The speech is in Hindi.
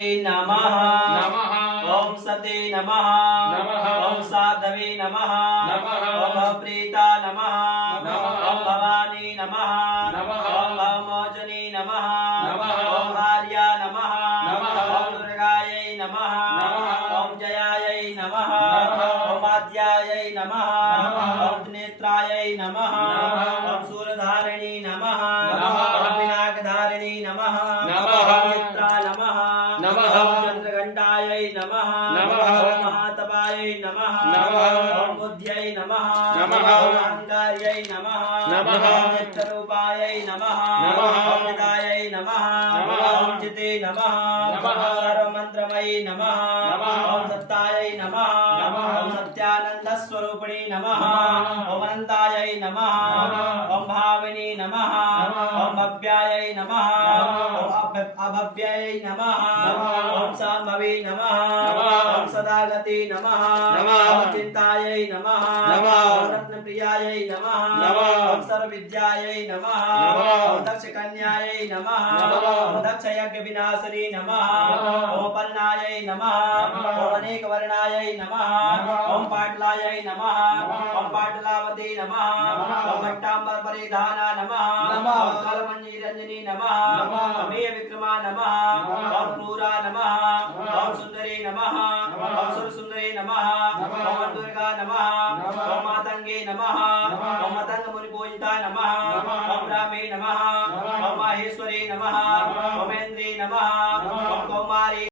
नमः नमः ओम सते नमः नमः ओम साधवे नमः नमः ओम प्रीता नमः नमः ओम भवानी नमः नमः ओम भवमोचनी नमः नमः ओम भार्या नमः नमः ओम दुर्गायै नमः नमः ओम जयायै नमः नमः ओम आद्यायै नमः नमः ओम नेत्रायै नमः नमः ओम शूलधारिणी नमः नमः ओम पिनाकधारिणी नमः नमः ओम चित्रा नमः नमः ओम चंद्रघंटायै नमः नमः ओम महातपायै नमः नमः ओम बुद्ध्यै नमः नमः ओम अहंकार्यै नमः नमः ओम चित्तरूपायै नमः नमः ओम पितायै नमः नमः ओम चिते नमः नमः सर्वमन्त्रमयी नमः नमः ओम सत्तायै नमः नमः ओम सत्यानन्दस्वरूपिणी नमः नमः ओम अनन्तायै नमः नमः ओम भाविनी नमः नमः ओम भव्यायै नमः नमः ओम अभव्यायै नमः नमः ओम शाम्भवी नमः नमः ओम सदागति नमः नमः ओम चिन्तायै नमः नमः ओम रत्नप्रियायै नमः नमः ओम सर्वविद्यायै नमः नमः ओम दक्षकन्यायै नमः नमः ओम दक्षयज्ञविनाशिनी नमः नमः ओम पर्णायै नमः नमः ओम अनेकवर्णायै नमः नमः ओम पाटलायै नमः नमः ओम पाटलावती नमः नमः ओम भट्टाम्बर परिधाना नमः नमः ओम कालमञ्जीरञ्जनी नमः नमः ओम मेय विक्रमा नमः नमः ओम क्रूरा नमः नमः ओम सुंदरी नमः नमः ओम सुरसुंदरी नमः नमः ओम दुर्गा नमः नमः ओम मातंगे नमः नमः ओम मतंग मुनिपूजिता नमः नमः ओम रामे नमः नमः ओम माहेश्वरी नमः नमः ओम इंद्री नमः नमः ओम कौमारी